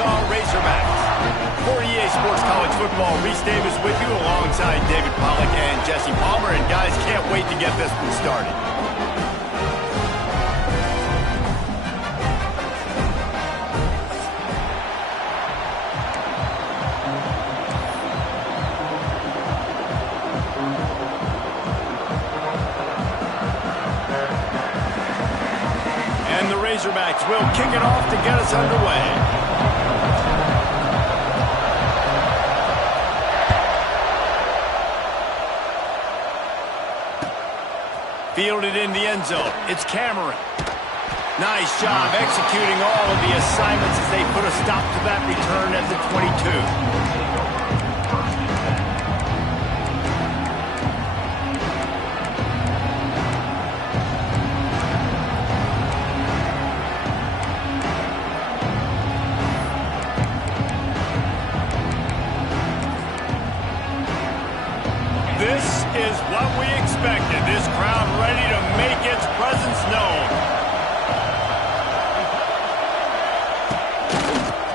Arkansas Razorbacks. For EA Sports College Football, Reese Davis with you alongside David Pollack and Jesse Palmer. And guys, can't wait to get this one started. And the Razorbacks will kick it off to get us underway. Fielded in the end zone. It's Cameron. Nice job executing all of the assignments as they put a stop to that return at the 22. This is what we expected. This crowd ready to make its presence known.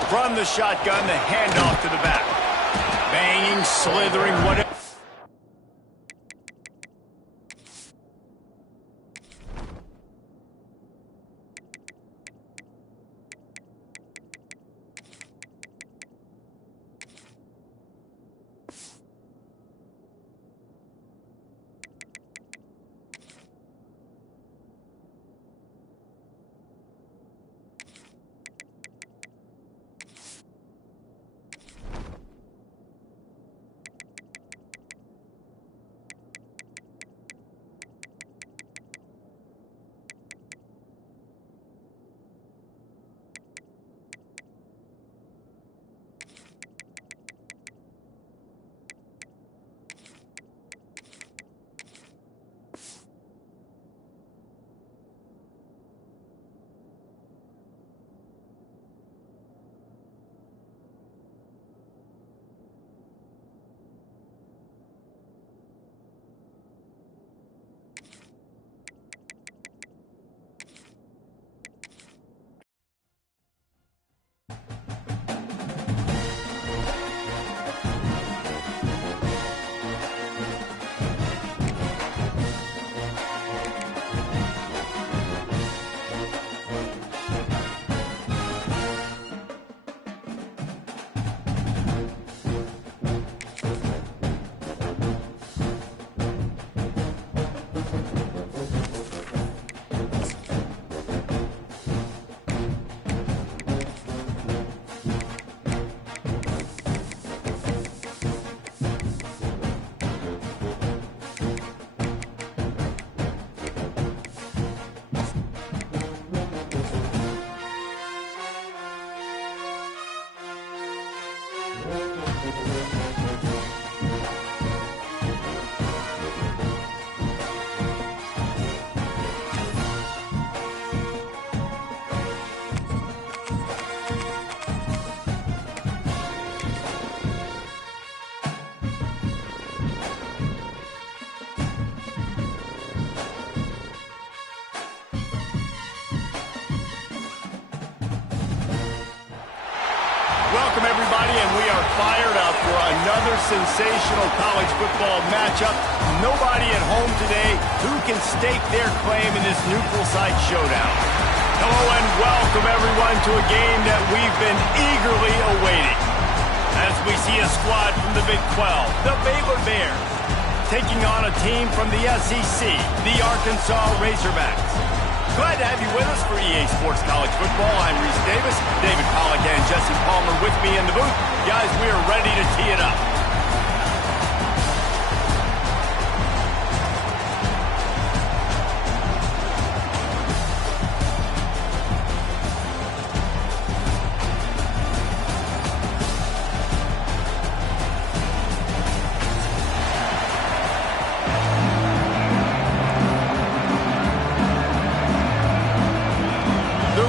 From the shotgun, the handoff to the back. Banging, slithering, whatever. Welcome, everybody, and we are fired up for another sensational college football matchup. Nobody at home today who can stake their claim in this neutral site showdown. Hello and welcome, everyone, to a game that we've been eagerly awaiting. As we see a squad from the Big 12, the Baylor Bears, taking on a team from the SEC, the Arkansas Razorbacks. Glad to have you with us for EA Sports College Football. I'm Reese Davis, David Pollack and Jesse Palmer with me in the booth. Guys, we are ready to tee it up.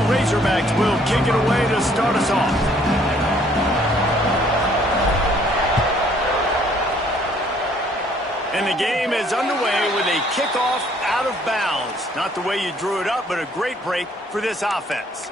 Razorbacks will kick it away to start us off. And the game is underway with a kickoff out of bounds. Not the way you drew it up, but a great break for this offense.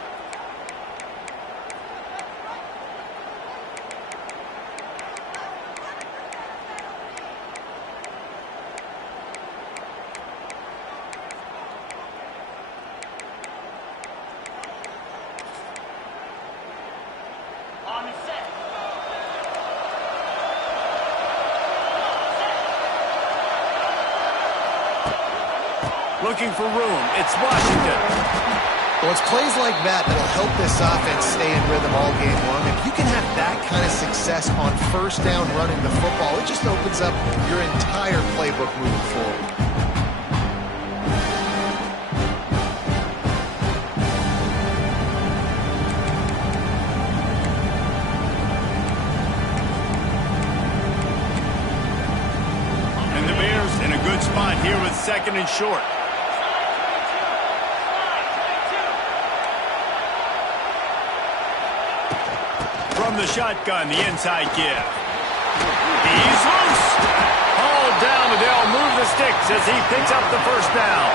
Looking for room. It's Washington. Well, it's plays like that that'll help this offense stay in rhythm all game long. If you can have that kind of success on first down running the football, it just opens up your entire playbook moving forward. And the Bears in a good spot here with 2nd and short. From the shotgun, the inside give. He's loose. Hauled down, but they'll move the sticks as he picks up the first down.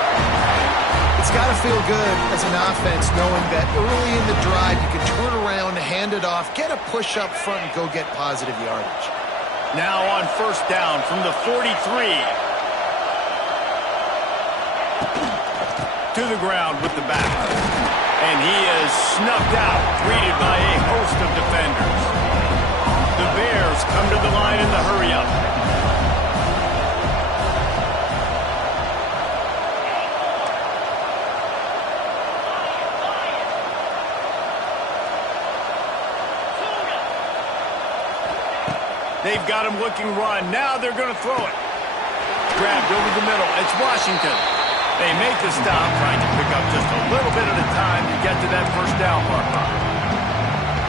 It's got to feel good as an offense knowing that early in the drive you can turn around, hand it off, get a push up front, and go get positive yardage. Now on first down from the 43. To the ground with the back. And he is snuffed out, greeted by a host of defenders. The Bears come to the line in the hurry-up. They've got him looking run. Now they're going to throw it. Grabbed over the middle. It's Washington. They make the stop, trying to pick up just a little bit at a time to get to that first down marker.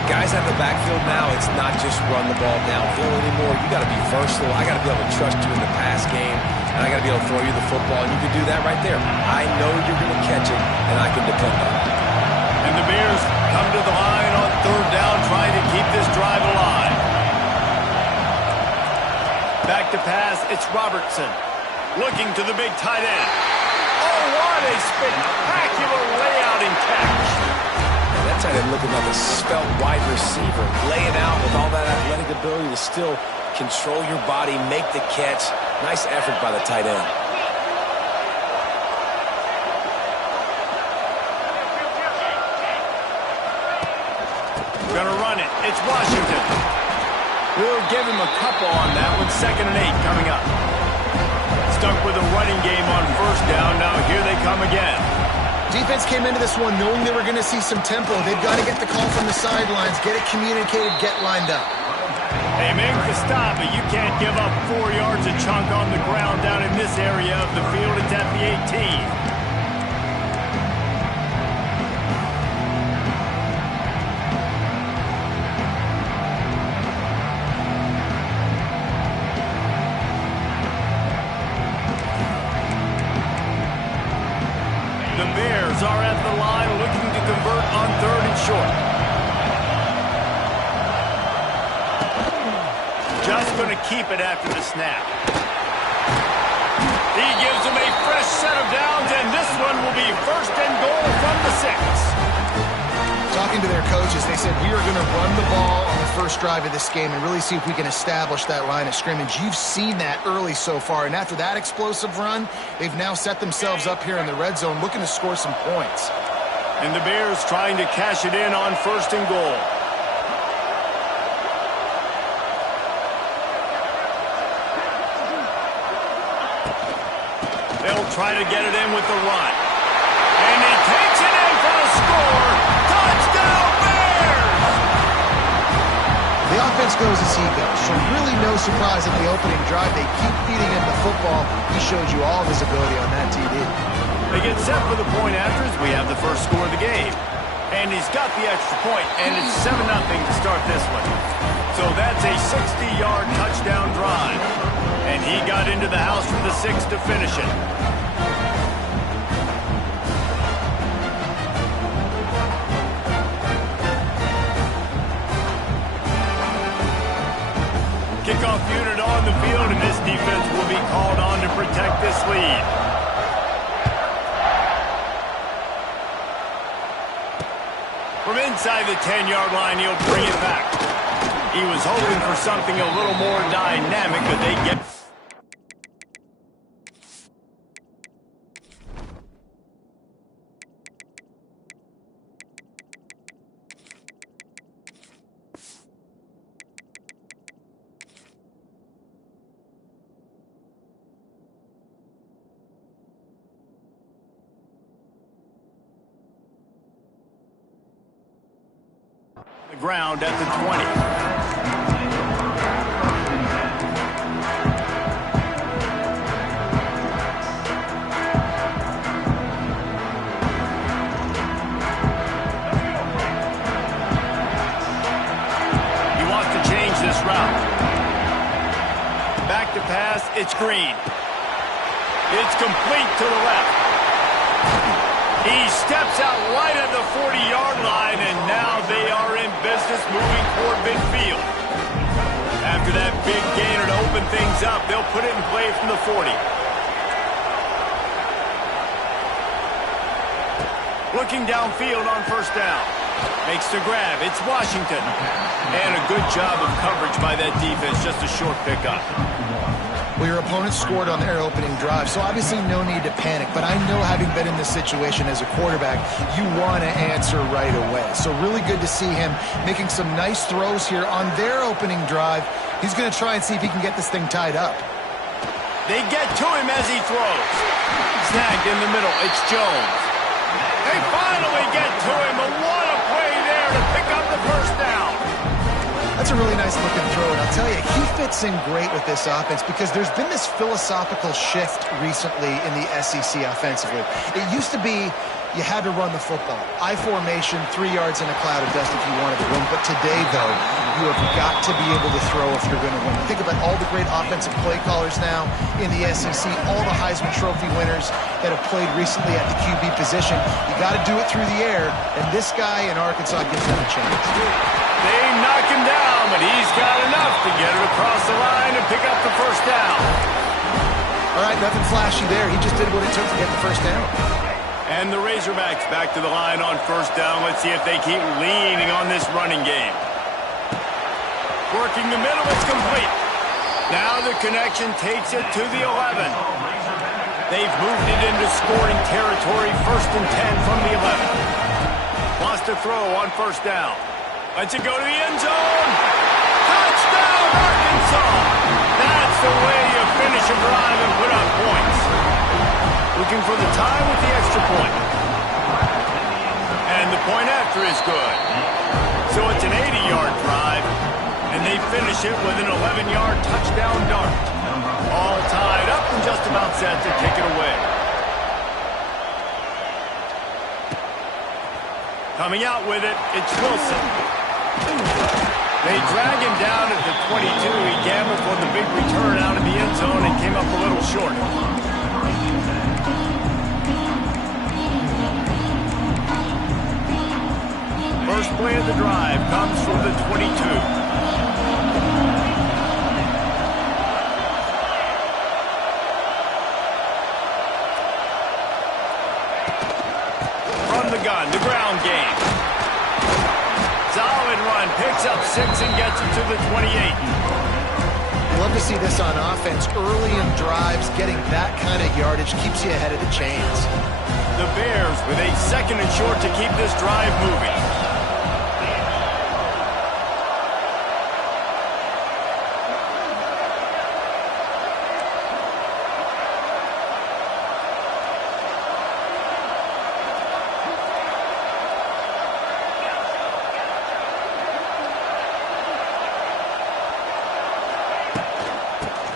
Guys at the backfield now, it's not just run the ball downfield anymore. You got to be versatile. I got to be able to trust you in the pass game, and I got to be able to throw you the football, and you can do that right there. I know you're going to catch it, and I can depend on it. And the Bears come to the line on third down, trying to keep this drive alive. Back to pass, it's Robertson. Looking to the big tight end. Oh, what a spectacular layout and catch. And that tight end looking like a svelte wide receiver, laying out with all that athletic ability to still control your body, make the catch. Nice effort by the tight end. Gonna run it. It's Washington. We'll give him a couple on that one. 2nd and 8 coming up. Stuck with a running game on first down. Now here they come again. Defense came into this one knowing they were going to see some tempo. They've got to get the call from the sidelines, get it communicated, get lined up. They make the stop, but you can't give up 4 yards a chunk on the ground down in this area of the field. It's at the 18. Are at the line looking to convert on 3rd and short. Just going to keep it after the snap. He gives them a fresh set of downs, and this one will be 1st and goal from the 6. Talking to their coaches, they said, we are going to run the ball on the first drive of this game and really see if we can establish that line of scrimmage. You've seen that early so far, and after that explosive run, they've now set themselves up here in the red zone looking to score some points. And the Bears trying to cash it in on 1st and goal. They'll try to get it in with the run. And he takes it in for the score. Touchdown, Bears! The offense goes as he goes, so really no surprise in the opening drive. They keep feeding him the football. He showed you all of his ability on that TD. They get set for the point after as we have the first score of the game. And he's got the extra point, and it's 7-0 to start this one. So that's a 60-yard touchdown drive. And he got into the house for the 6 to finish it. Kickoff unit on the field, and this defense will be called on to protect this lead. From inside the 10-yard line, he'll bring it back. He was hoping for something a little more dynamic, but they get... The ground at the 20. He wants to change this route. Back to pass, it's Green. It's complete to the left. He steps out right at the 40-yard line, and now they are in business moving toward midfield. After that big gainer to open things up, they'll put it in play from the 40. Looking downfield on first down. Makes the grab. It's Washington. And a good job of coverage by that defense. Just a short pickup. Well, your opponent scored on their opening drive, so obviously no need to panic. But I know, having been in this situation as a quarterback, you want to answer right away. So really good to see him making some nice throws here on their opening drive. He's going to try and see if he can get this thing tied up. They get to him as he throws. Snagged in the middle. It's Jones. They finally get to him. And what a play there to pick up the first down. That's a really nice looking throw, and I'll tell you, he fits in great with this offense because there's been this philosophical shift recently in the SEC offensively. It used to be you had to run the football. I-formation, 3 yards in a cloud of dust if you wanted to win. But today, though, you have got to be able to throw if you're going to win. Think about all the great offensive play callers now in the SEC, all the Heisman Trophy winners that have played recently at the QB position. You got to do it through the air, and this guy in Arkansas gives them a chance. They knock him down, but he's got enough to get it across the line and pick up the first down. All right, nothing flashy there. He just did what it took to get the first down. And the Razorbacks back to the line on first down. Let's see if they keep leaning on this running game. Working the middle, it's complete. Now the connection takes it to the 11. They've moved it into scoring territory, 1st and 10 from the 11. Wants to throw on first down. Lets it go to the end zone. Touchdown, Arkansas! That's the way you finish a drive and put up points. Looking for the tie with the extra point. And the point after is good. So it's an 80-yard drive, and they finish it with an 11-yard touchdown dart. All tied up and just about set to kick it away. Coming out with it, it's Wilson. They drag him down at the 22. He gambled for the big return out of the end zone and came up a little short. First play of the drive comes from the 22. From the gun, the ground game. Solid run, picks up 6 and gets it to the 28. I love to see this on offense. Early in drives, getting that kind of yardage keeps you ahead of the chains. The Bears with a 2nd and short to keep this drive moving.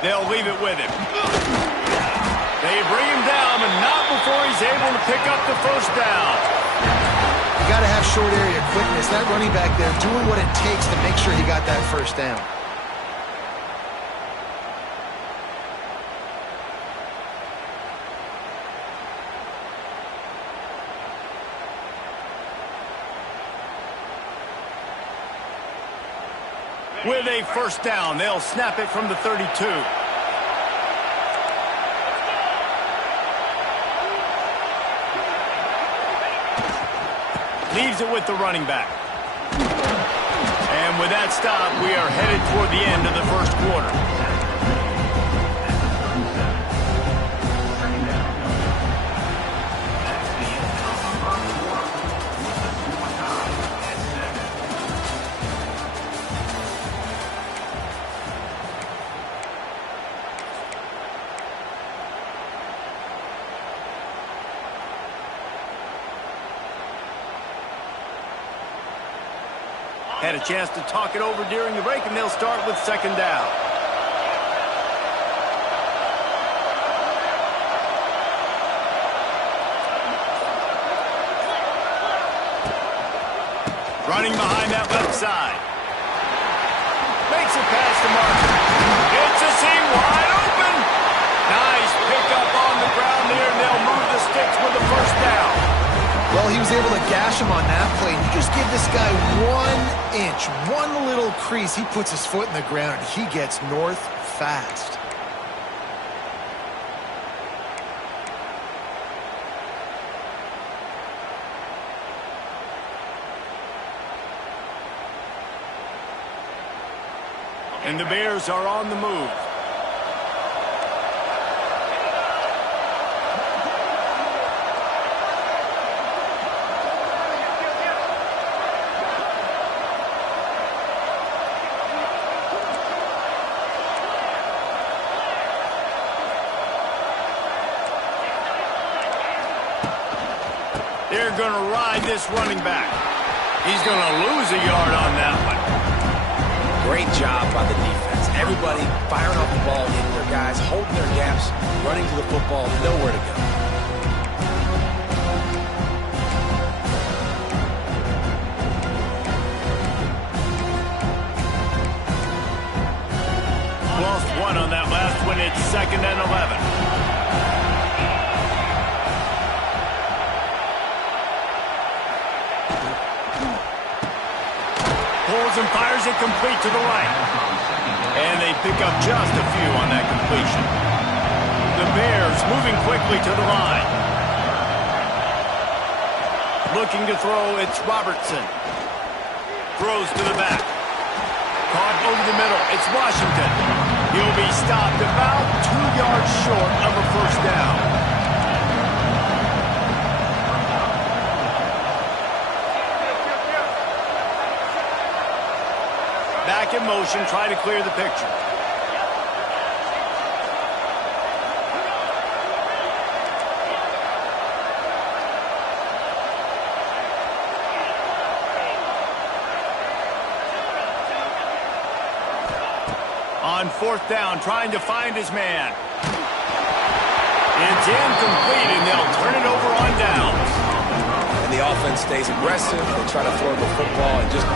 They'll leave it with him. They bring him down, but not before he's able to pick up the first down. You got to have short area quickness. That running back there doing what it takes to make sure he got that first down. With a first down, they'll snap it from the 32. Leaves it with the running back. And with that stop, we are headed toward the end of the first quarter. Had a chance to talk it over during the break, and they'll start with second down. Running behind that left side. Makes it past the marker. It's a seam wide open. Nice pickup on the ground there, and they'll move the sticks with the first down. Well, he was able to gash him on that play. You just give this guy 1 inch, one little crease. He puts his foot in the ground, and he gets north fast. And the Bears are on the move. They're going to ride this running back. He's going to lose a yard on that one. Great job by the defense. Everybody firing off the ball, hitting their guys, holding their gaps, running to the football, nowhere to go. Lost one on that last one. It's 2nd and 11. Pulls and fires it complete to the right. And they pick up just a few on that completion. The Bears moving quickly to the line. Looking to throw, it's Robertson. Throws to the back. Caught over the middle, it's Washington. He'll be stopped about 2 yards short of a first down. Back in motion, try to clear the picture. On 4th down, trying to find his man. It's incomplete, and they'll turn it over on downs. And the offense stays aggressive. They try to throw the football and just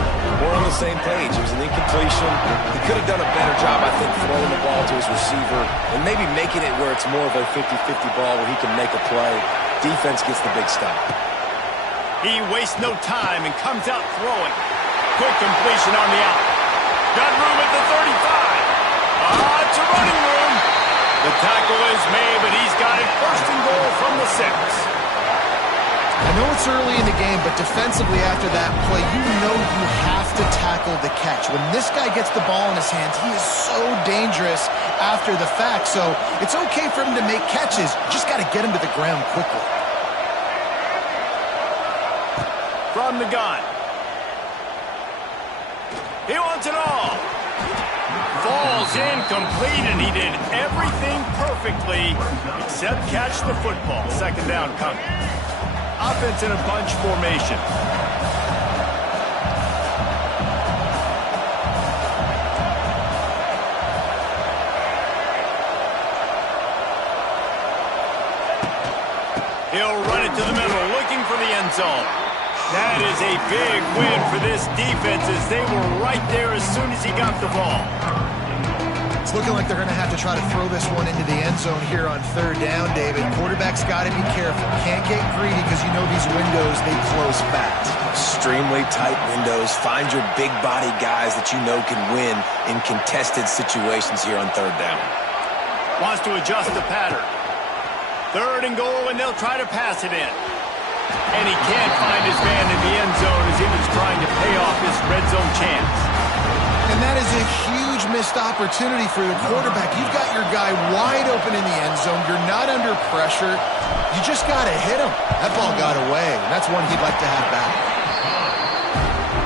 more on the same page. It was an incompletion. He could have done a better job, I think, throwing the ball to his receiver and maybe making it where it's more of a 50-50 ball where he can make a play. Defense gets the big stop. He wastes no time and comes out throwing. Quick completion on the out. Got room at the 35. It's a running room. The tackle is made, but he's got it 1st and goal from the 6. I know it's early in the game, but defensively after that play, you know you have to tackle the catch. When this guy gets the ball in his hands, he is so dangerous after the fact. So it's okay for him to make catches. You just got to get him to the ground quickly. From the gun. He wants it all. Falls incomplete, and he did everything perfectly except catch the football. 2nd down coming. Offense in a bunch formation. He'll run it to the middle, looking for the end zone. That is a big win for this defense as they were right there as soon as he got the ball. It's looking like they're going to have to try to throw this one into the end zone here on 3rd down, David. Quarterback's got to be careful. Can't get greedy because you know these windows, they close fast. Extremely tight windows. Find your big body guys that you know can win in contested situations here on 3rd down. Wants to adjust the pattern. 3rd and goal, and they'll try to pass it in. And he can't find his man in the end zone as he was trying to pay off his red zone chance. And that is a huge missed opportunity for the quarterback. You've got your guy wide open in the end zone. You're not under pressure. You just got to hit him. That ball got away. That's one he'd like to have back.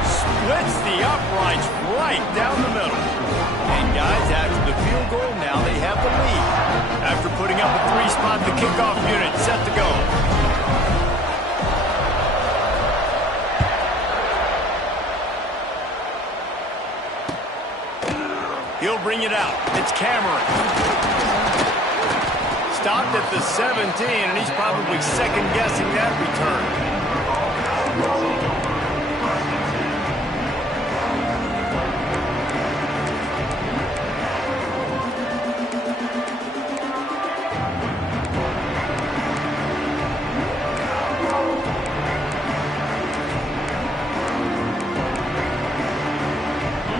Splits the uprights right down the middle. And guys, after the field goal, now they have the lead. After putting up a 3-spot, the kickoff unit set to go. He'll bring it out. It's Cameron. Stopped at the 17, and he's probably second-guessing that return.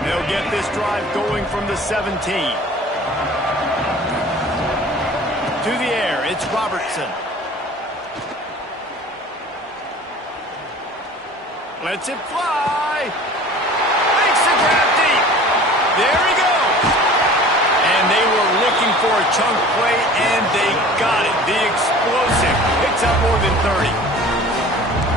They'll get this drive going from the 17. To the air, it's Robertson. Lets it fly. Makes the grab deep. There he goes. And they were looking for a chunk play, and they got it. The explosive picks up more than 30.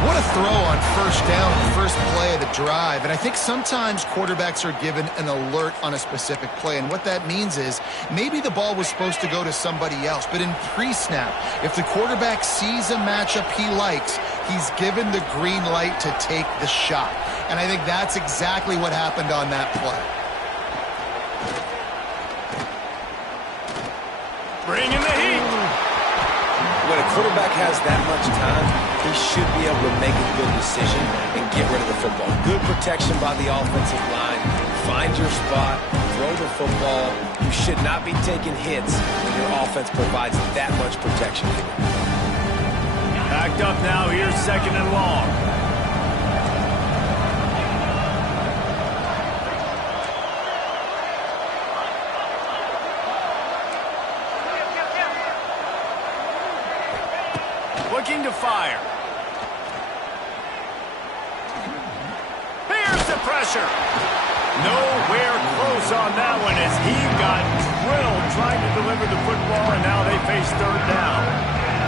What a throw on first down, the first play of the drive. And I think sometimes quarterbacks are given an alert on a specific play. And what that means is maybe the ball was supposed to go to somebody else. But in pre-snap, if the quarterback sees a matchup he likes, he's given the green light to take the shot. And I think that's exactly what happened on that play. Bringing the heat. When a quarterback has that much time, he should be able to make a good decision and get rid of the football. Good protection by the offensive line. Find your spot, throw the football. You should not be taking hits when your offense provides that much protection for you. Backed up now, here's second and long. Looking to fire. Here's the pressure. Nowhere close on that one as he got drilled trying to deliver the football, and now they face third down.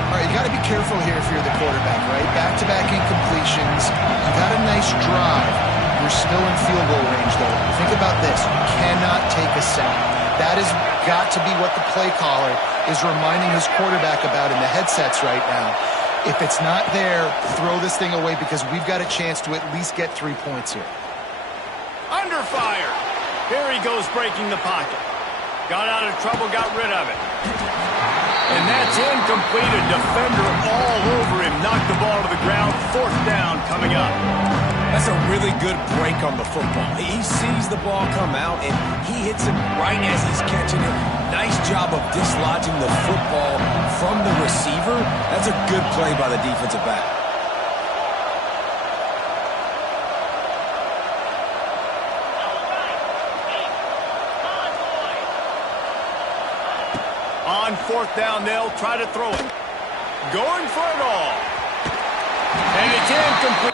All right, you got to be careful here if you're the quarterback, right? Back-to-back incompletions. You got a nice drive. You're still in field goal range, though. Think about this. You cannot take a sack. That has got to be what the play caller is reminding his quarterback about in the headsets right now. If it's not there, throw this thing away because we've got a chance to at least get 3 points here. Under fire. Here he goes breaking the pocket. Got out of trouble, got rid of it. And that's incomplete. A defender all over him. Knocked the ball to the ground. Fourth down coming up. That's a really good break on the football. He sees the ball come out, and he hits it right as he's catching it. Nice job of dislodging the football from the receiver. That's a good play by the defensive back. On fourth down, they'll try to throw it. Going for it all. And it's incomplete.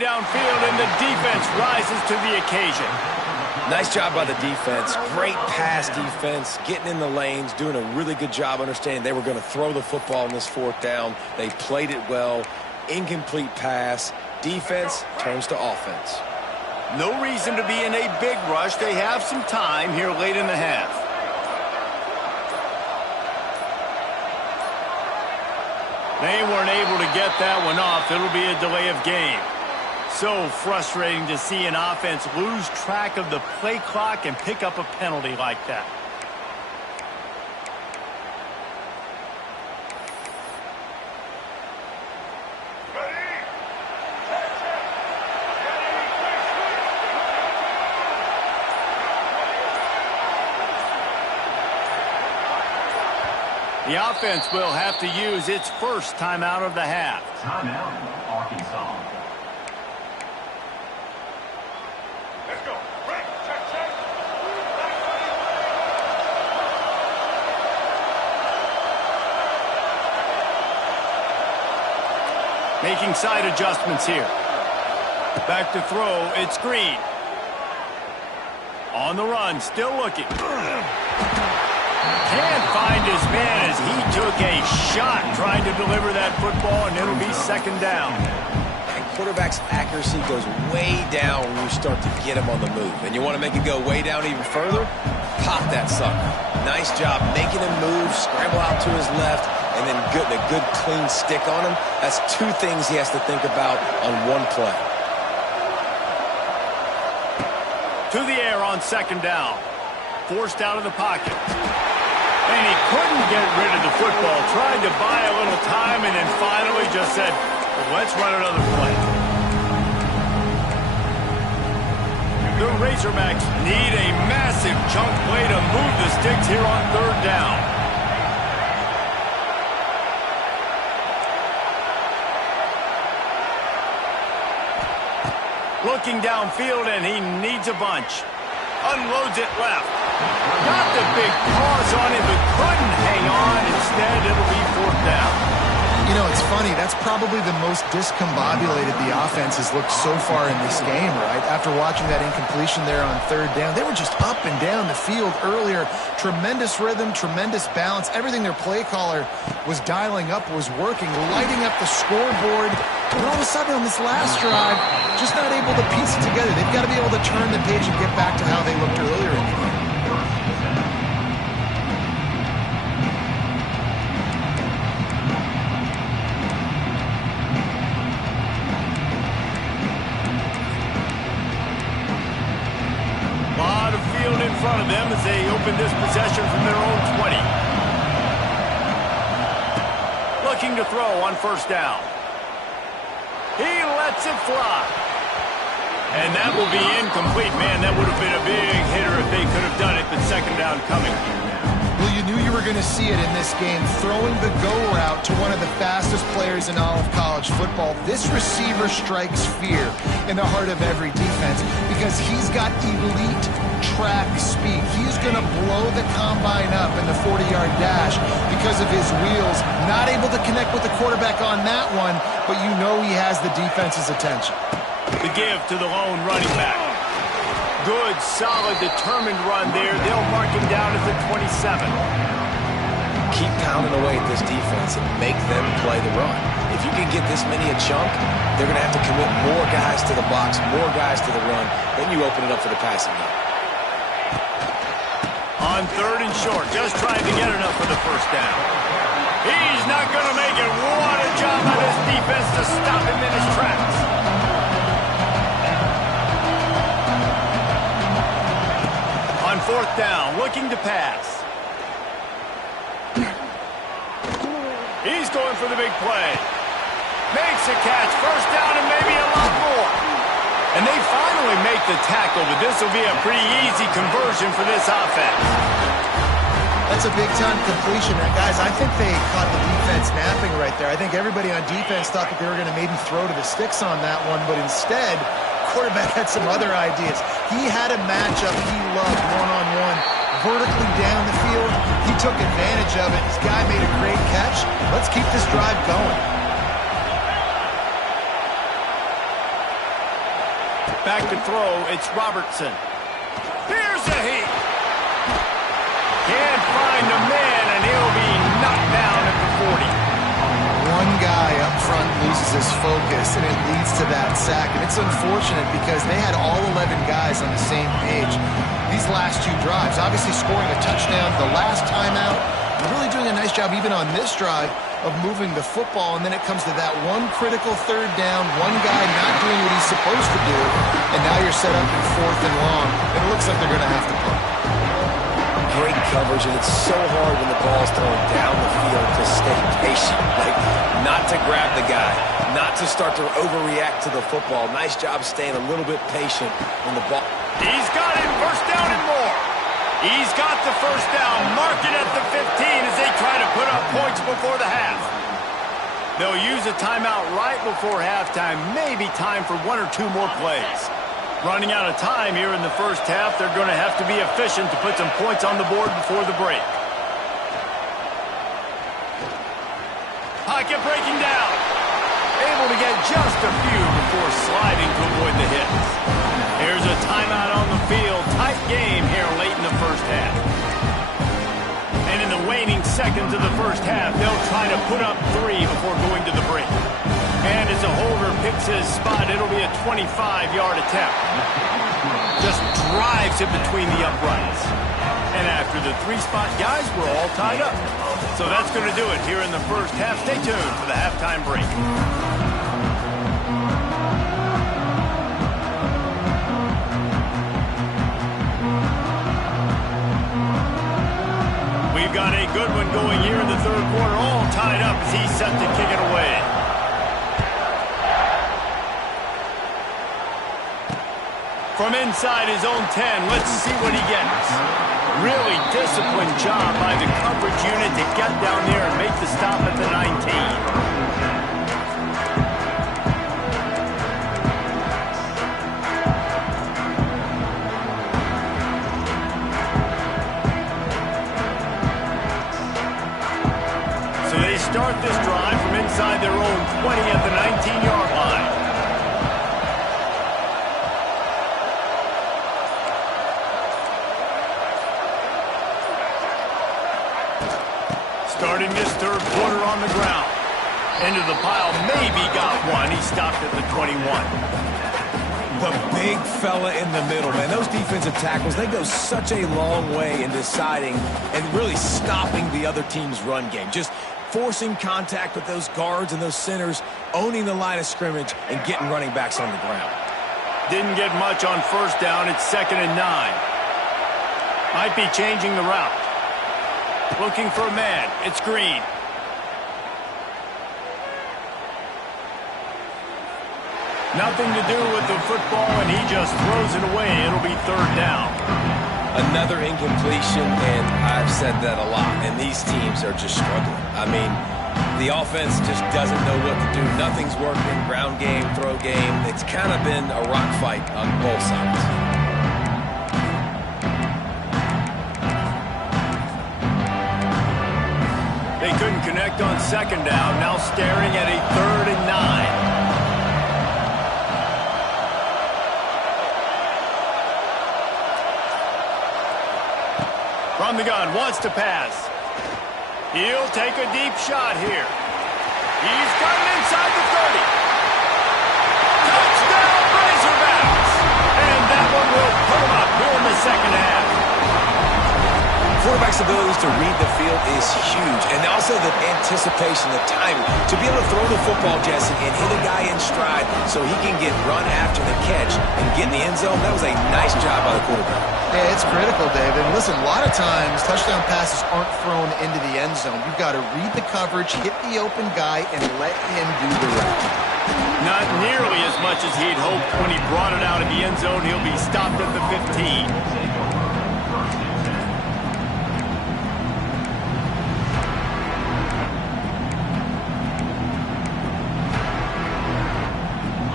Downfield, and the defense rises to the occasion. Nice job by the defense. Great pass defense, getting in the lanes, doing a really good job understanding they were going to throw the football in this fourth down. They played it well. Incomplete pass. Defense turns to offense. No reason to be in a big rush. They have some time here late in the half. They weren't able to get that one off. It'll be a delay of game. So frustrating to see an offense lose track of the play clock and pick up a penalty like that. The offense will have to use its first timeout of the half. Timeout, Arkansas. Let's go. Break. Check, check. Making side adjustments here. Back to throw. It's Green. On the run. Still looking. Can't find his man as he took a shot trying to deliver that football, and it'll be second down. quarterback's accuracy goes way down when you start to get him on the move. And you want to make it go way down even further? Pop that sucker. Nice job making him move, scramble out to his left, and then getting a good clean stick on him. That's two things he has to think about on one play. To the air on second down. Forced out of the pocket. And he couldn't get rid of the football. Tried to buy a little time and then finally just said, let's run another play. The Razorbacks need a massive chunk play to move the sticks here on third down. Looking downfield, and he needs a bunch. Unloads it left. Got the big paws on it, but couldn't hang on. Instead, it'll be fourth down. You know, it's funny. That's probably the most discombobulated the offense has looked so far in this game, right? After watching that incompletion there on third down, they were just up and down the field earlier. Tremendous rhythm, tremendous balance. Everything their play caller was dialing up was working, lighting up the scoreboard. And all of a sudden on this last drive, just not able to piece it together. They've got to be able to turn the page and get back to how they looked earlier in the game. In front of them as they open this possession from their own 20. Looking to throw on first down. He lets it fly. And that will be incomplete. Man, that would have been a big hitter if they could have done it, but second down coming. Well, you knew you were going to see it in this game, throwing the go route to one of the fastest players in all of college football. This receiver strikes fear in the heart of every defense because he's got elite track speed. He's going to blow the combine up in the 40-yard dash because of his wheels. Not able to connect with the quarterback on that one, but you know he has the defense's attention. The give to the lone running back. Good, solid, determined run there. They'll mark him down at the 27. Keep pounding away at this defense and make them play the run. If you can get this many a chunk, they're going to have to commit more guys to the box, more guys to the run. Then you open it up for the passing game. On third and short, just trying to get enough for the first down. He's not going to make it. What a job by this defense to stop him in his tracks. On fourth down, looking to pass. He's going for the big play. Makes a catch, first down and maybe a lot more. And they finally make the tackle, but this will be a pretty easy conversion for this offense. That's a big-time completion. And guys, I think they caught the defense napping right there. I think everybody on defense thought that they were going to maybe throw to the sticks on that one, but instead, quarterback had some other ideas. He had a matchup he loved one-on-one, vertically down the field. He took advantage of it. His guy made a great catch. Let's keep this drive going. Back to throw, it's Robertson. Here's a heat. Can't find a man, and he'll be knocked down at the 40. One guy up front loses his focus, and it leads to that sack. And it's unfortunate because they had all 11 guys on the same page these last two drives. Obviously scoring a touchdown the last time out, and really doing a nice job even on this drive of moving the football, and then it comes to that one critical third down, one guy not doing what he's supposed to do, and now you're set up in fourth and long, and it looks like they're going to have to punt. Great coverage, and it's so hard when the ball's thrown down the field to stay patient, like not to grab the guy, not to start to overreact to the football. Nice job staying a little bit patient when the ball. He's got it, first down and more. He's got the first down, mark it at the 15 as they try to put up points before the half. They'll use a timeout right before halftime, maybe time for one or two more plays. Running out of time here in the first half, they're going to have to be efficient to put some points on the board before the break. Pocket breaking down. Able to get just a few before sliding to avoid the hits. Here's a timeout on the field. Tight game here late in the first half. And in the waning seconds of the first half, they'll try to put up 3 before going to the break. And as a holder picks his spot, it'll be a 25-yard attempt. Just drives it between the uprights. And after the three-spot guys, we're all tied up. So that's going to do it here in the first half. Stay tuned for the halftime break. We've got a good one going here in the third quarter, all tied up as he's set to kick it away. From inside his own 10, let's see what he gets. Really disciplined job by the coverage unit to get down there and make the stop at the 19. Start this drive from inside their own 20 at the 19-yard line. Starting this third quarter on the ground. Into the pile, maybe got one. He stopped at the 21. The big fella in the middle, man. Those defensive tackles, they go such a long way in deciding and really stopping the other team's run game. Just forcing contact with those guards and those centers, owning the line of scrimmage, and getting running backs on the ground. Didn't get much on first down. It's 2nd and 9. Might be changing the route. Looking for a man. It's Green. Nothing to do with the football, and he just throws it away. It'll be 3rd down. Another incompletion, and I've said that a lot, and these teams are just struggling. I mean, the offense just doesn't know what to do. Nothing's working, ground game, throw game. It's kind of been a rock fight on both sides. They couldn't connect on 2nd down, now staring at a 3rd and 9. From the gun, wants to pass. He'll take a deep shot here. He's got it inside the 30. Touchdown, Razorbacks! And that one will put him up here in the second half. Quarterback's abilities to read the field is huge, and also the anticipation, the timing. To be able to throw the football, Jesse, and hit a guy in stride so he can get run after the catch and get in the end zone, that was a nice job by the quarterback. Yeah, it's critical, David. And listen, a lot of times touchdown passes aren't thrown into the end zone. You've got to read the coverage, hit the open guy, and let him do the rest. Not nearly as much as he'd hoped when he brought it out of the end zone. He'll be stopped at the 15.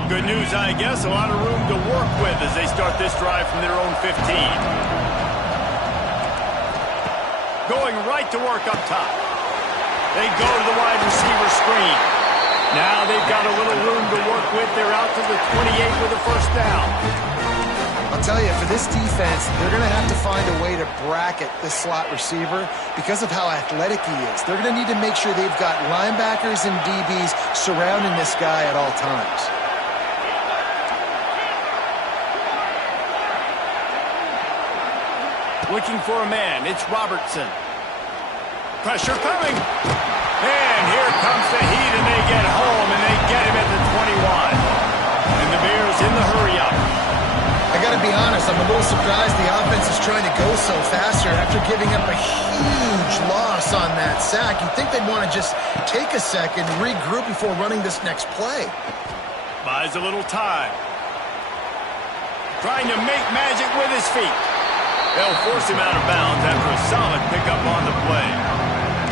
Good news, I guess. A lot of room to work with as they start this drive from their own 15. Going right to work up top. They go to the wide receiver screen. Now they've got a little room to work with. They're out to the 28 with a first down. I'll tell you, for this defense, they're going to have to find a way to bracket this slot receiver because of how athletic he is. They're going to need to make sure they've got linebackers and DBs surrounding this guy at all times. Looking for a man. It's Robertson. Pressure coming. And here comes the heat, and they get home, and they get him at the 21. And the Bears in the hurry-up. I got to be honest, I'm a little surprised the offense is trying to go so fast here after giving up a huge loss on that sack. You'd think they'd want to just take a second, regroup before running this next play. Buys a little time. Trying to make magic with his feet. They'll force him out of bounds after a solid pickup on the play.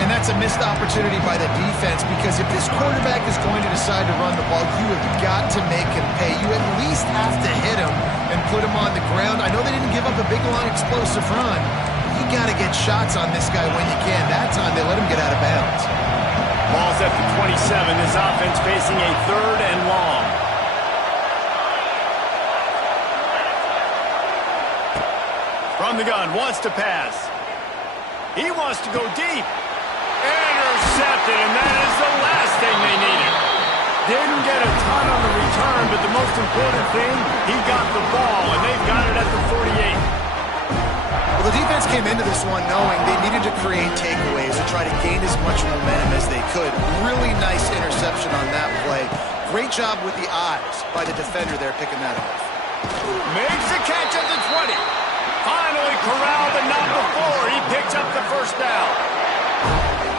And that's a missed opportunity by the defense because if this quarterback is going to decide to run the ball, you have got to make him pay. You at least have to hit him and put him on the ground. I know they didn't give up a big, long, explosive run. You got to get shots on this guy when you can. That time, they let him get out of bounds. Ball's at the 27. This offense facing a 3rd and long. From the gun, wants to pass. He wants to go deep. Intercepted, and that is the last thing they needed. Didn't get a ton on the return, but the most important thing, he got the ball, and they've got it at the 48. Well, the defense came into this one knowing they needed to create takeaways to try to gain as much momentum as they could. Really nice interception on that play. Great job with the eyes by the defender there picking that off. Makes the catch at the 20. Finally corralled, but not before. He picks up the first down.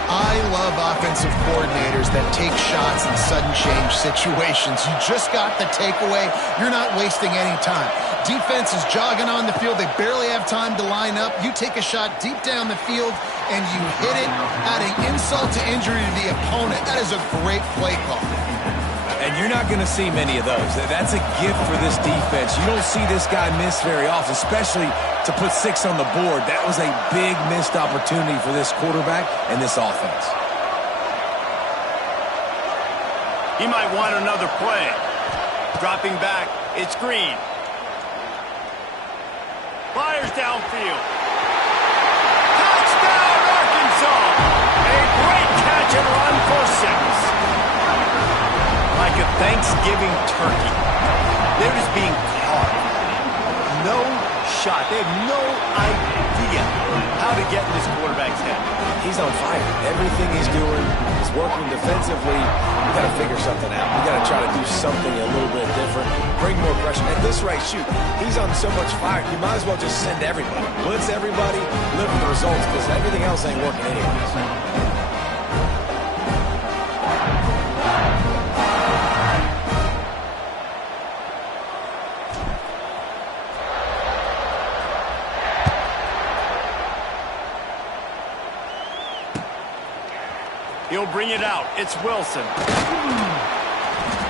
I love offensive coordinators that take shots in sudden change situations. You just got the takeaway. You're not wasting any time. Defense is jogging on the field. They barely have time to line up. You take a shot deep down the field, and you hit it, adding insult to injury to the opponent. That is a great play call. And you're not going to see many of those. That's a gift for this defense. You don't see this guy miss very often, especially to put 6 on the board. That was a big missed opportunity for this quarterback and this offense. He might want another play. Dropping back, it's Green. Fires downfield. Touchdown, Arkansas! A great catch and run for 6. Like a Thanksgiving turkey. They're just being caught. No shot. They have no idea how to get in this quarterback's head. He's on fire. Everything he's doing is working defensively. We got to figure something out. We got to try to do something a little bit different. Bring more pressure. At this rate, shoot, he's on so much fire. You might as well just send everybody. Blitz everybody. Live with the results because everything else ain't working anyways. He'll bring it out. It's Wilson.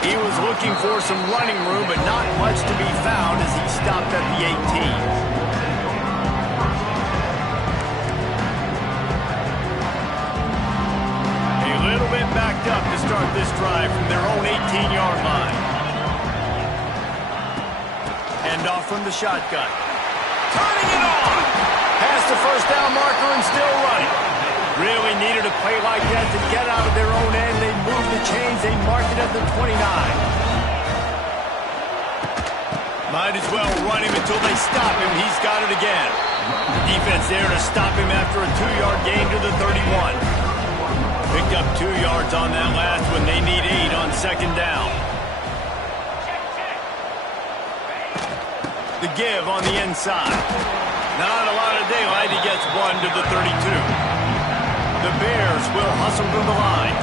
He was looking for some running room, but not much to be found as he stopped at the 18. A little bit backed up to start this drive from their own 18-yard line. Hand off from the shotgun. Turning it on! Past the first down marker and still running. Really needed a play like that to get out of their own end. They moved the chains. They marked it at the 29. Might as well run him until they stop him. He's got it again. Defense there to stop him after a 2-yard gain to the 31. Picked up 2 yards on that last one. They need 8 on second down. The give on the inside. Not a lot of daylight. He gets 1 to the 32. The Bears will hustle to the line.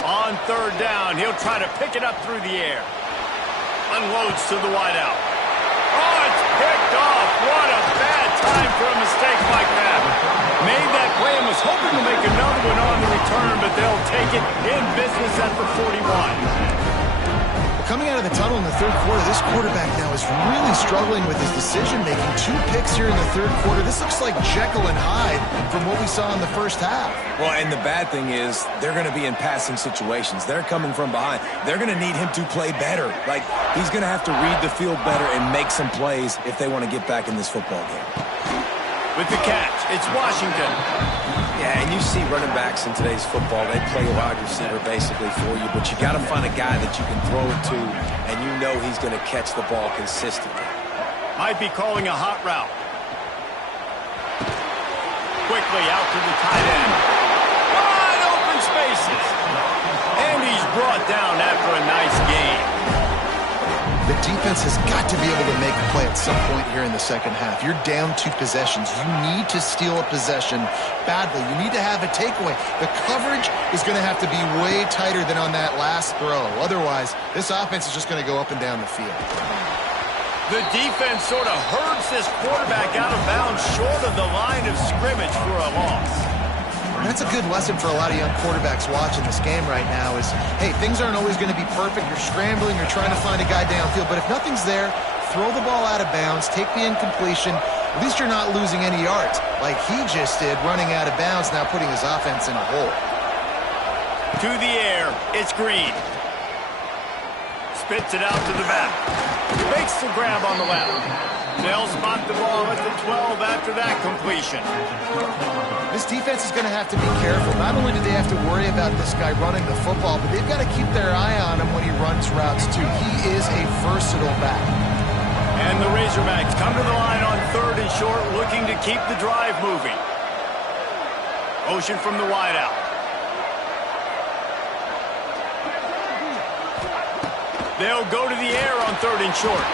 On third down, he'll try to pick it up through the air. Unloads to the wideout. Oh, it's picked off. What a bad time for a mistake like that. Made that play and was hoping to make another one on the return, but they'll take it in business at the 41. Coming out of the tunnel in the third quarter, this quarterback now is really struggling with his decision-making. 2 picks here in the third quarter. This looks like Jekyll and Hyde from what we saw in the first half. Well, and the bad thing is they're going to be in passing situations. They're coming from behind. They're going to need him to play better. Like, he's going to have to read the field better and make some plays if they want to get back in this football game. With the catch, it's Washington. Yeah, and you see running backs in today's football, they play a wide receiver basically for you, but you got to find a guy that you can throw it to, and you know he's going to catch the ball consistently. Might be calling a hot route. Quickly out to the tight end. Wide open spaces. And he's brought down after a nice gain. The defense has got to be able to make a play at some point here in the second half. You're down 2 possessions. You need to steal a possession badly. You need to have a takeaway. The coverage is going to have to be way tighter than on that last throw. Otherwise, this offense is just going to go up and down the field. The defense sort of herds this quarterback out of bounds short of the line of scrimmage for a loss. That's a good lesson for a lot of young quarterbacks watching this game right now is, hey, things aren't always going to be perfect. You're scrambling. You're trying to find a guy downfield. But if nothing's there, throw the ball out of bounds. Take the incompletion. At least you're not losing any yards like he just did, running out of bounds, now putting his offense in a hole. To the air. It's Green. Spits it out to the back. Makes the grab on the left. They'll spot the ball at the 12 after that completion. This defense is going to have to be careful. Not only do they have to worry about this guy running the football, but they've got to keep their eye on him when he runs routes, too. He is a versatile back. And the Razorbacks come to the line on 3rd and short, looking to keep the drive moving. Motion from the wideout. They'll go to the air on 3rd and short.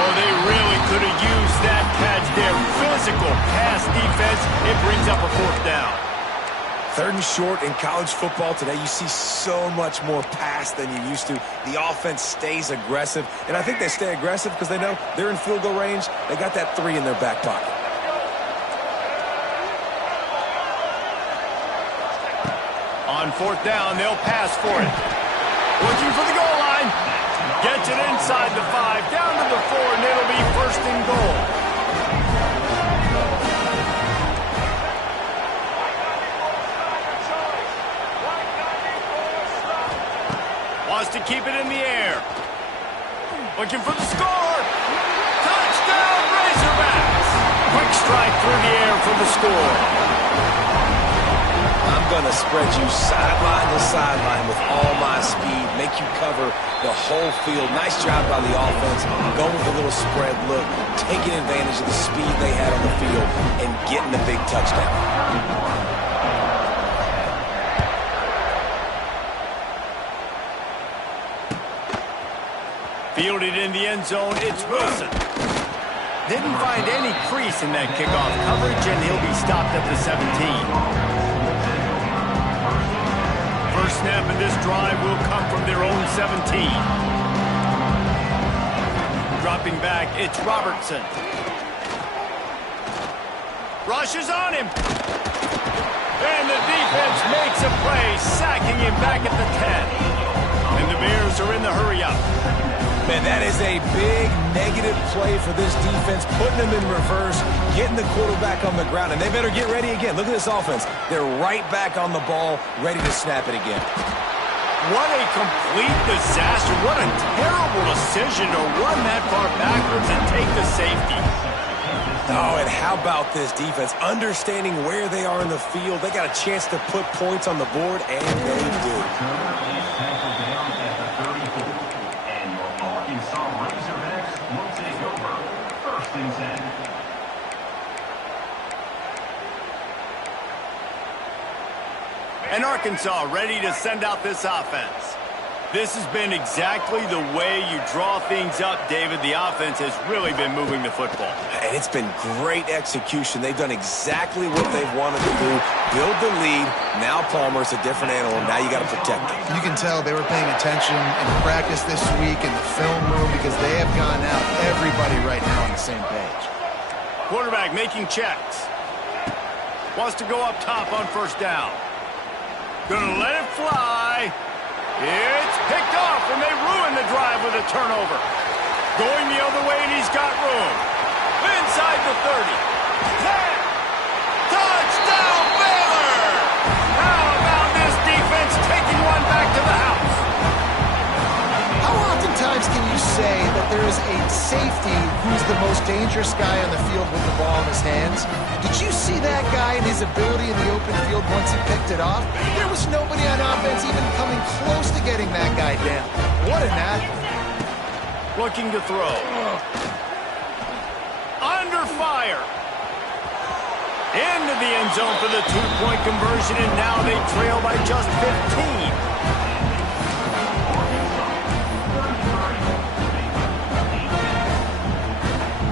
Oh, they really could have used that catch there. Physical pass defense. It brings up a 4th down. 3rd and short in college football today, you see so much more pass than you used to. The offense stays aggressive, and I think they stay aggressive because they know they're in field goal range. They got that 3 in their back pocket. On 4th down, they'll pass for it. Looking for the goal line. Gets it inside the 5, down to the 4, and it'll be 1st and goal. Wants to keep it in the air. Looking for the score. Touchdown, Razorbacks. Quick strike through the air for the score. I'm going to spread you sideline to sideline with all my speed, make you cover the whole field. Nice job by the offense, going with a little spread look, taking advantage of the speed they had on the field, and getting the big touchdown. Fielded in the end zone, it's Wilson. Didn't find any crease in that kickoff coverage, and he'll be stopped at the 17. First snap of this drive will come from their own 17. Dropping back, it's Robertson. Rushes on him. And the defense makes a play, sacking him back at the 10. And the Bears are in the hurry-up. Man, that is a big negative play for this defense, putting them in reverse, getting the quarterback on the ground, and they better get ready again. Look at this offense. They're right back on the ball, ready to snap it again. What a complete disaster. What a terrible decision to run that far backwards and take the safety. Oh, and how about this defense? Understanding where they are in the field, they got a chance to put points on the board, and they do. And Arkansas ready to send out this offense. This has been exactly the way you draw things up, David. The offense has really been moving the football. And it's been great execution. They've done exactly what they've wanted to do. Build the lead. Now Palmer's a different animal. Now you got to protect him. You can tell they were paying attention in practice this week in the film room because they have gone out, everybody right now on the same page. Quarterback making checks. Wants to go up top on 1st down. Gonna let it fly. It's picked off, and they ruin the drive with a turnover. Going the other way, and he's got room. Inside the 30. 10. Touchdown, Baylor! How about this defense taking one back to the house? How oftentimes can you say that there is a safety who's the most dangerous guy on the field with the ball in his hands? Did you see that guy and his ability in the open field once he picked it off? There was nobody on offense even coming close to getting that guy down. What an athlete. Looking to throw. Under fire. Into the end zone for the 2-point conversion, and now they trail by just 15.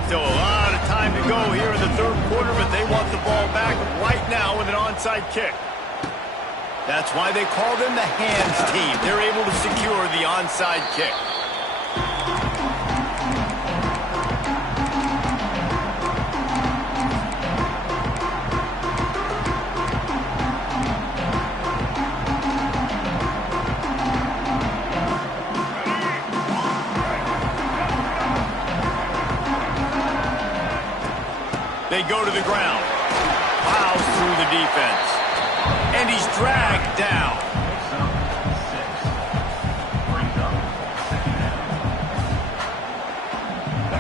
Still a lot of time to go here in the 3rd quarter, but they want the ball back right now with an onside kick. That's why they call them the hands team. They're able to secure the onside kick. They go to the ground. Plows through the defense. And he's dragged down.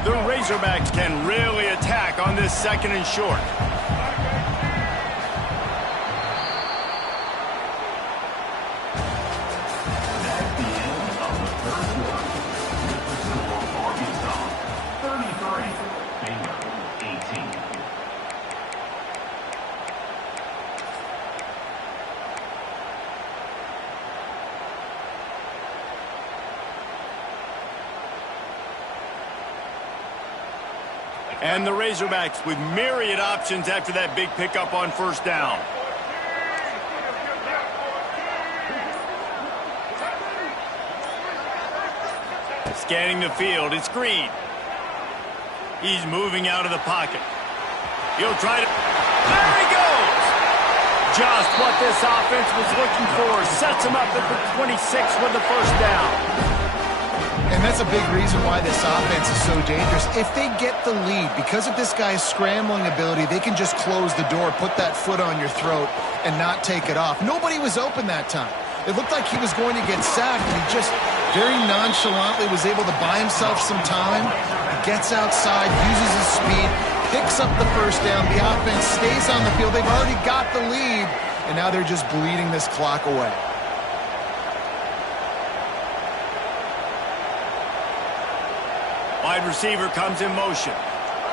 The Razorbacks can really attack on this 2nd and short. And the Razorbacks with myriad options after that big pickup on 1st down. Scanning the field, it's Green. He's moving out of the pocket. He'll try to... There he goes! Just what this offense was looking for. Sets him up at the 26 with the 1st down. And that's a big reason why this offense is so dangerous. If they get the lead, because of this guy's scrambling ability, they can just close the door, put that foot on your throat, and not take it off. Nobody was open that time. It looked like he was going to get sacked, and he just very nonchalantly was able to buy himself some time. He gets outside, uses his speed, picks up the 1st down. The offense stays on the field. They've already got the lead, and now they're just bleeding this clock away. Wide receiver comes in motion.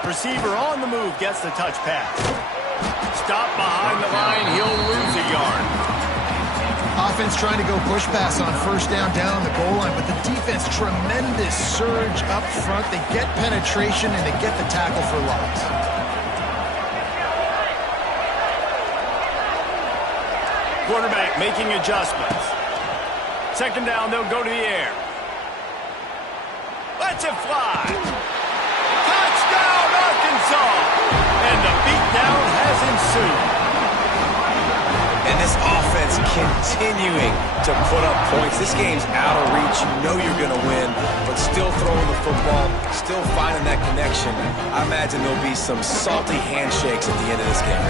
Receiver on the move gets the touch pass. Stop behind the line, he'll lose a yard. Offense trying to go push pass on 1st down on the goal line, but the defense, tremendous surge up front. They get penetration and they get the tackle for loss. Quarterback making adjustments. 2nd down, they'll go to the air. Lets it fly. Touchdown, Arkansas! And the beatdown has ensued. And this offense continuing to put up points. This game's out of reach. You know you're going to win, but still throwing the football, still finding that connection. I imagine there'll be some salty handshakes at the end of this game.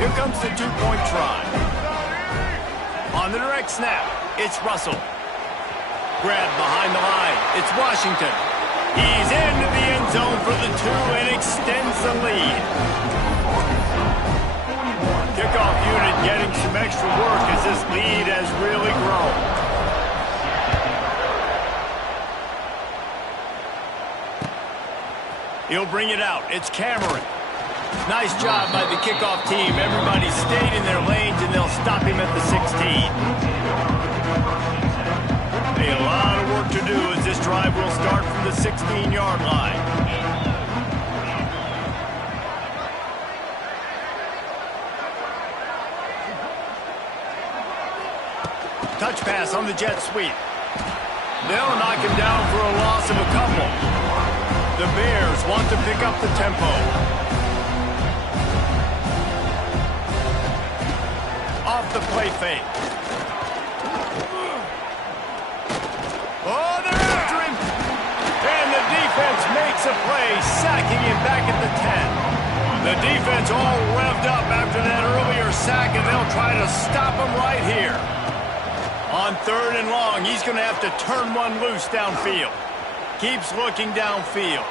Here comes the 2-point try. On the direct snap, it's Russell. Grab behind the line. It's Washington. He's into the end zone for the 2 and extends the lead. Kickoff unit getting some extra work as this lead has really grown. He'll bring it out. It's Cameron. Nice job by the kickoff team. Everybody stayed in their lanes, and they'll stop him at the 16. A lot of work to do as this drive will start from the 16-yard line. Touch pass on the jet sweep. They'll knock him down for a loss of a couple. The Bears want to pick up the tempo. Off the play fake. Oh, they're after him. And the defense makes a play, sacking him back at the 10. The defense all revved up after that earlier sack, and they'll try to stop him right here. On 3rd and long, he's going to have to turn one loose downfield. Keeps looking downfield.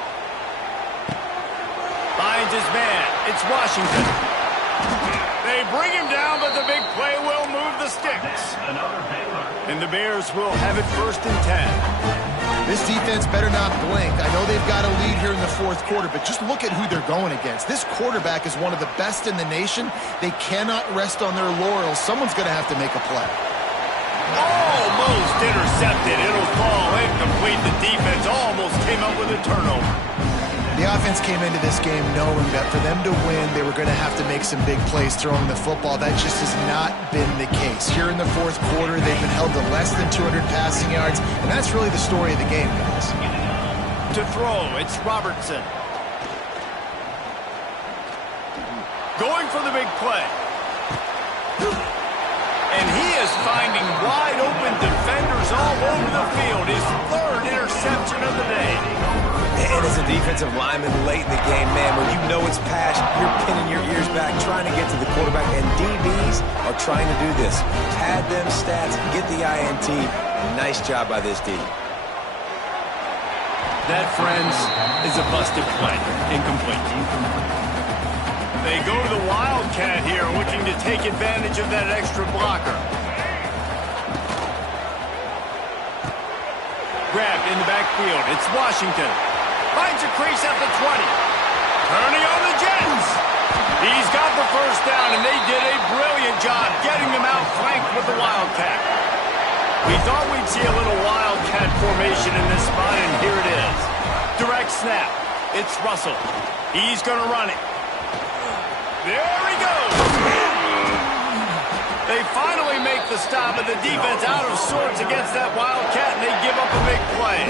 Finds his man. It's Washington. They bring him down, but the big play will move the sticks. And the Bears will have it 1st and 10. This defense better not blink. I know they've got a lead here in the 4th quarter, but just look at who they're going against. This quarterback is one of the best in the nation. They cannot rest on their laurels. Someone's going to have to make a play. Almost intercepted. It'll fall incomplete. The defense almost came up with a turnover. The offense came into this game knowing that for them to win, they were going to have to make some big plays throwing the football. That just has not been the case. Here in the 4th quarter, they've been held to less than 200 passing yards, and that's really the story of the game, guys. To throw, it's Robertson. Going for the big play. And he is finding wide open defenders all over the field. His 3rd interception of the day. And as a defensive lineman late in the game, man, when you know it's passed, you're pinning your ears back, trying to get to the quarterback, and DBs are trying to do this. Pad them stats, get the INT. Nice job by this D. That, friends, is a busted play. Incomplete. They go to the Wildcat here, looking to take advantage of that extra blocker. Grabbed in the backfield. It's Washington. Finds a crease at the 20. Turning on the Jets. He's got the first down, and they did a brilliant job getting them out flanked with the Wildcat. We thought we'd see a little Wildcat formation in this spot, and here it is. Direct snap. It's Russell. He's going to run it. There he goes. They finally make the stop, but the defense out of sorts against that Wildcat, and they give up a big play.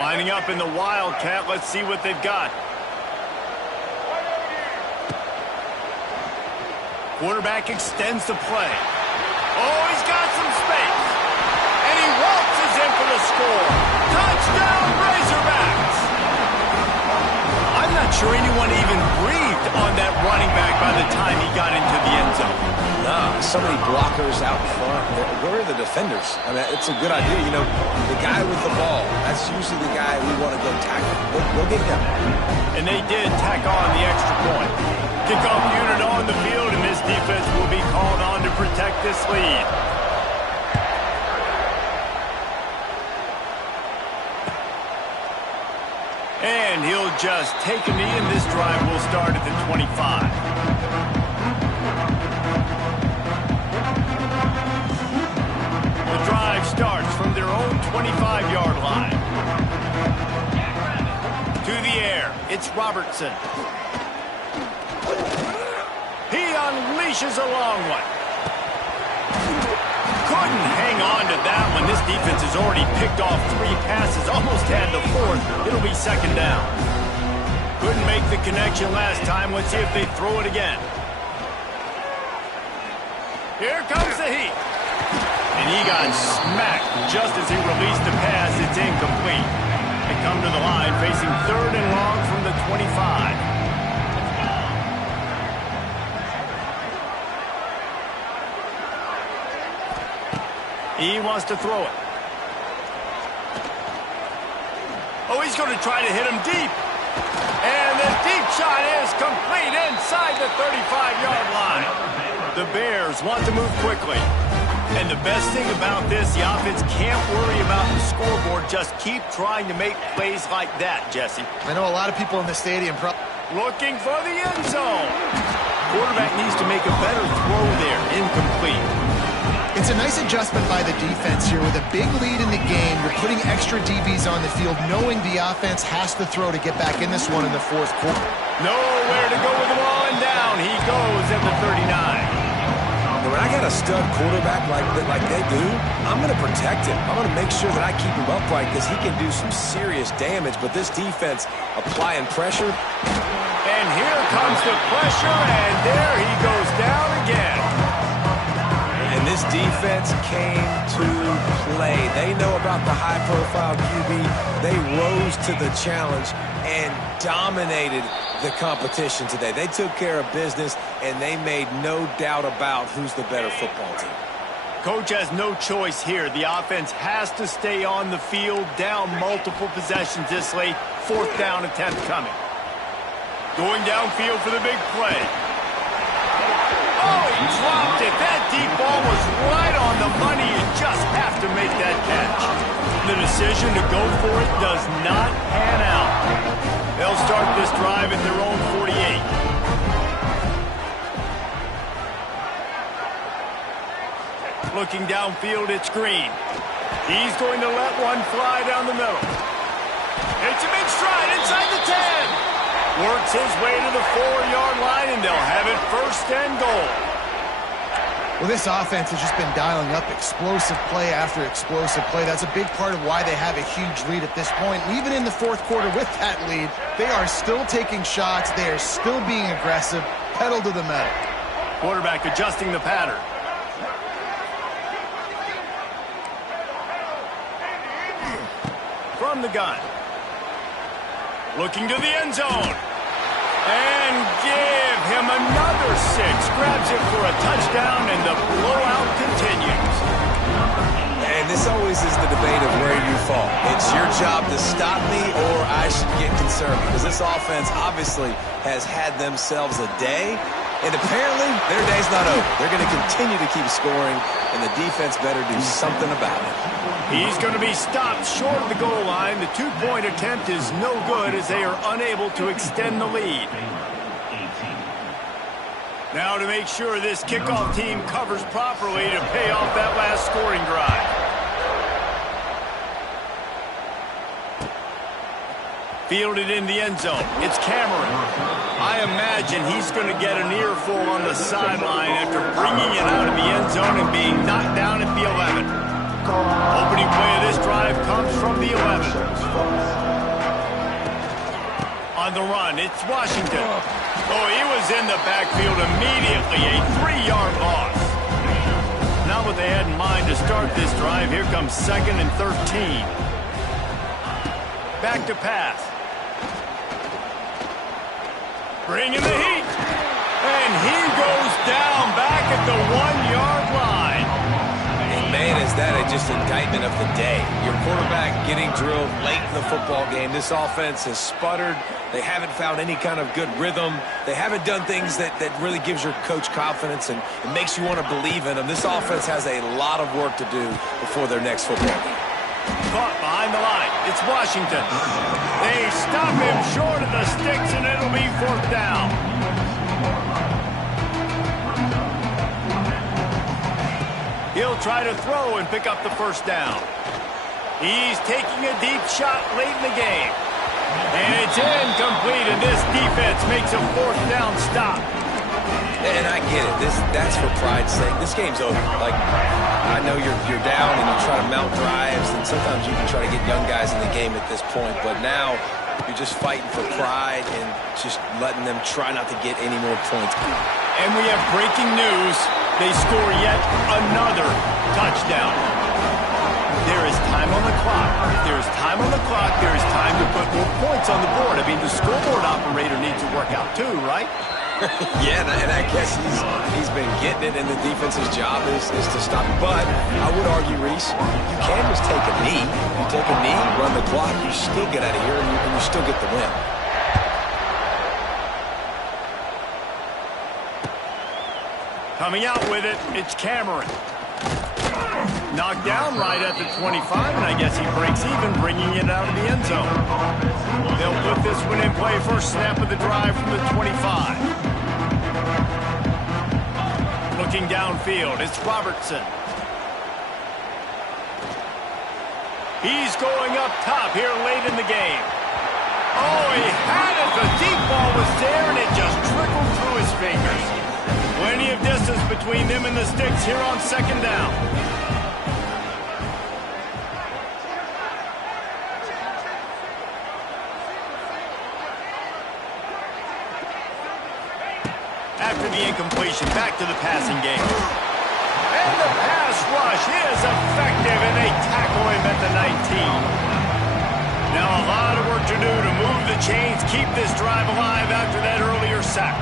Lining up in the Wildcat. Let's see what they've got. Quarterback extends the play. Oh, he's got some space. And he waltzes in for the score. Touchdown, Razorbacks! I'm not sure anyone even breathed on that running back by the time he got into the end zone. Nah, so many blockers out in front. Where are the defenders? I mean, it's a good idea. You know, the guy with the ball, that's usually the guy we want to go tackle. Go get him. And they did tack on the extra point. Kickoff unit on the field, and this defense will be called on to protect this lead. And he'll just take a knee, and this drive will start at the 25. The drive starts from their own 25-yard line. To the air, it's Robertson. He unleashes a long one. Couldn't hang on to that one. This defense has already picked off 3 passes, almost had the 4th. It'll be second down. Couldn't make the connection last time. Let's see if they throw it again. Here comes the heat. And he got smacked just as he released the pass. It's incomplete. They come to the line facing 3rd and long from the 25. He wants to throw it. Oh, he's going to try to hit him deep. And the deep shot is complete inside the 35-yard line. The Bears want to move quickly. And the best thing about this, the offense can't worry about the scoreboard. Just keep trying to make plays like that, Jesse. I know a lot of people in the stadium looking for the end zone. Quarterback needs to make a better throw there. Incomplete. It's a nice adjustment by the defense here. With a big lead in the game, you're putting extra DBs on the field, knowing the offense has to throw to get back in this one in the 4th quarter. Nowhere to go with the ball, and down he goes at the 39. When I got a stud quarterback like they do, I'm going to protect him. I'm going to make sure that I keep him upright because he can do some serious damage. But this defense applying pressure. And here comes the pressure, and there he goes down again. And this defense came to play. They know about the high-profile QB. They rose to the challenge and dominated the competition today. They took care of business, and they made no doubt about who's the better football team. Coach has no choice here. The offense has to stay on the field, down multiple possessions this late. 4th down attempt coming. Going downfield for the big play. Oh, he dropped it. That deep ball was right on the money. You just have to make that catch. The decision to go for it does not pan out. They'll start this drive at their own 48. Looking downfield, it's Green. He's going to let one fly down the middle. It's a big stride inside the 10. Works his way to the 4-yard line, and they'll have it 1st and goal. Well, this offense has just been dialing up explosive play after explosive play. That's a big part of why they have a huge lead at this point. And even in the 4th quarter with that lead, they are still taking shots. They are still being aggressive. Pedal to the metal. Quarterback adjusting the pattern. From the gun. Looking to the end zone. And give him another 6. Grabs it for a touchdown, and the blowout continues. always is the debate of where you fall. It's your job to stop me or I should get concerned because this offense obviously has had themselves a day, and apparently their day's not over. They're going to continue to keep scoring, and the defense better do something about it. He's going to be stopped short of the goal line. The two-point attempt is no good as they are unable to extend the lead. Now to make sure this kickoff team covers properly to pay off that last scoring drive. Fielded in the end zone. It's Cameron. I imagine he's going to get an earful on the sideline after bringing it out of the end zone and being knocked down at the 11. Opening play of this drive comes from the 11. On the run, it's Washington. Oh, he was in the backfield immediately. A 3-yard loss. Not what they had in mind to start this drive. Here comes 2nd and 13. Back to pass. Bringing the heat. And he goes down back at the 1-yard line. And man, is that just indictment of the day. Your quarterback getting drilled late in the football game. This offense has sputtered. They haven't found any kind of good rhythm. They haven't done things that really gives your coach confidence and it makes you want to believe in them. This offense has a lot of work to do before their next football game. Caught behind the line. It's Washington. They stop him short of the sticks, and it'll be 4th down. He'll try to throw and pick up the 1st down. He's taking a deep shot late in the game. And it's incomplete, and this defense makes a 4th down stop. And I get it. That's for pride's sake. This game's over. Like, I know you're down and you try to mount drives, and sometimes you can try to get young guys in the game at this point. But now you're just fighting for pride and just letting them try not to get any more points. And we have breaking news. They score yet another touchdown. There is time on the clock. If there is time on the clock, there is time to put more points on the board. I mean, the scoreboard operator needs to work out too, right? Yeah, and I guess he's been getting it, and the defense's job is to stop him. But I would argue, Reese, you can't just take a knee. You take a knee, run the clock, you still get out of here, and you still get the win. Coming out with it, it's Cameron. Knocked down right at the 25, and I guess he breaks even, bringing it out of the end zone. They'll put this one in play. First snap of the drive from the 25. Looking downfield, it's Robertson. He's going up top here late in the game. Oh, he had it. The deep ball was there, and it just trickled through his fingers. Plenty of distance between them and the sticks here on 2nd down. After the incompletion, back to the passing game. And the pass rush is effective, and they tackle him at the 19. Now a lot of work to do to move the chains, keep this drive alive after that earlier sack.